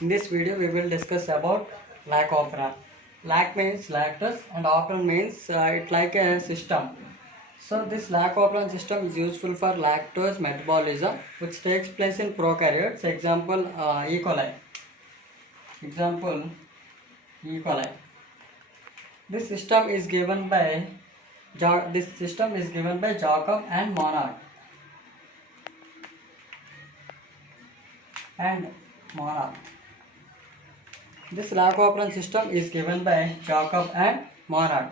In this video, we will discuss about lac operon. Lac means lactose and operon means it like a system. So this lac operon system is useful for lactose metabolism, which takes place in prokaryotes. Example, E. coli. Example, E. coli. This system is given by Jacob and Monod. This lac operon system is given by Jacob and Monod.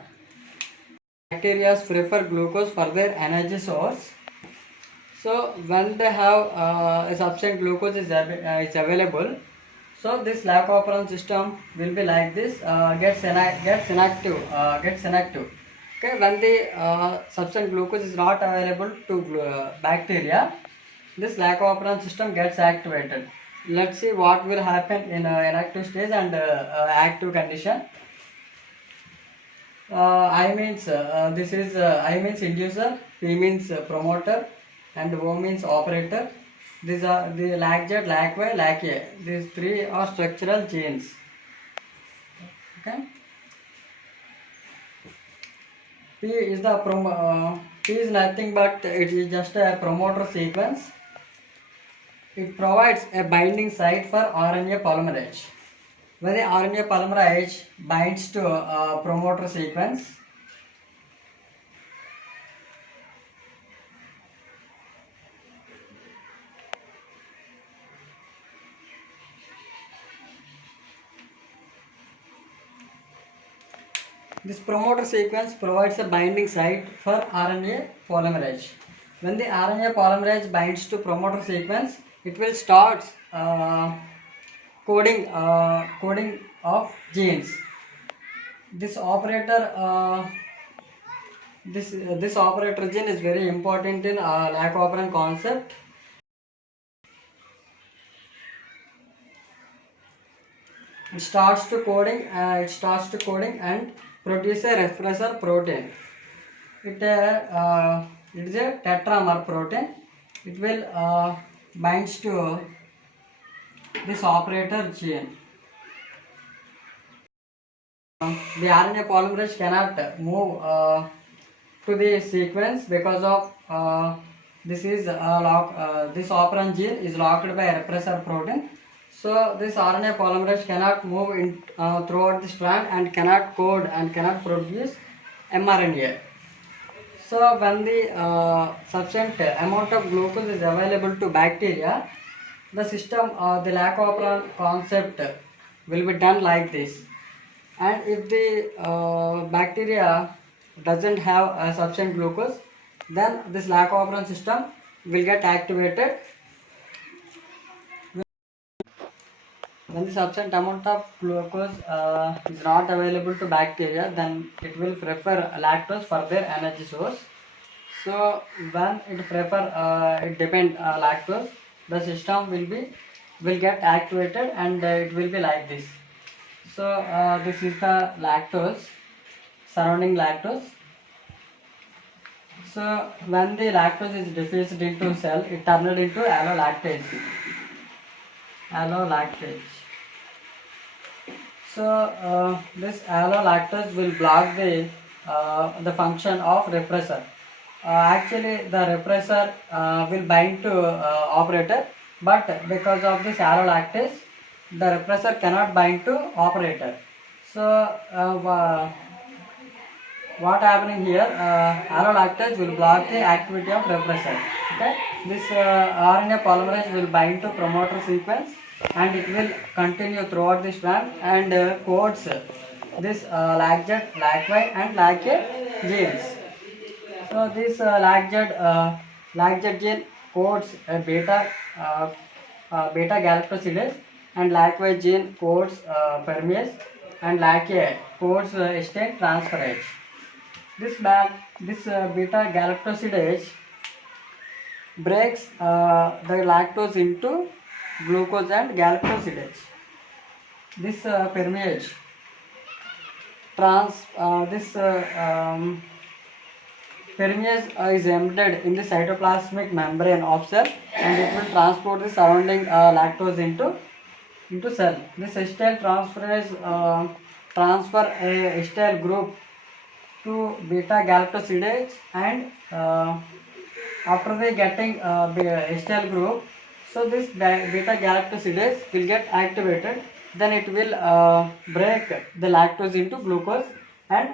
Bacteria prefer glucose for their energy source. So when they have a sufficient glucose is available, so this lac operon system will be like this, gets inactive. Okay, when the sufficient glucose is not available to bacteria, this lac operon system gets activated. Let's see what will happen in inactive stage and active condition. I means this is I means inducer, P means promoter, and O means operator. These are the LacZ, LacY, LacA. These three are structural genes. Okay. P is P is nothing but it is just a promoter sequence. It provides a binding site for RNA polymerase. When the RNA polymerase binds to a promoter sequence, this promoter sequence provides a binding site for RNA polymerase. When the RNA polymerase binds to promoter sequence, it will start coding of genes. This operator this operator gene is very important in lac operon concept. It starts to coding and produce a repressor protein. It is a tetramer protein. It will binds to this operator gene. The RNA polymerase cannot move to the sequence because of this operon gene is locked by a repressor protein. So this RNA polymerase cannot move in throughout the strand and cannot code and cannot produce mRNA. So when the sufficient amount of glucose is available to bacteria, the system, the lac operon concept will be done like this. And if the bacteria doesn't have a sufficient glucose, then this lac operon system will get activated. When the sufficient amount of glucose is not available to bacteria, then it will prefer lactose for their energy source. So when it depend lactose, the system will get activated and it will be like this. So this is the lactose, surrounding lactose. So when the lactose is diffused into cell, it turned into allolactase. So this allolactase will block the function of repressor. Actually, the repressor will bind to operator, but because of this allolactase, the repressor cannot bind to operator. So what happening here? Allolactase will block the activity of repressor. Okay, this RNA polymerase will bind to promoter sequence and it will continue throughout the strand and codes this LacZ, LacY and LacA genes. So this LacZ gene codes beta galactosidase and LacY gene codes permease and LacA codes histone transferase. This beta galactosidase breaks the lactose into glucose and galactosidase. This permease permease is embedded in the cytoplasmic membrane of cell and it will transport the surrounding lactose into into cell. This acetyl transferase transfer a acetyl group to beta galactosidase, and after they getting acetyl group, so this beta galactosidase will get activated. Then it will break the lactose into glucose and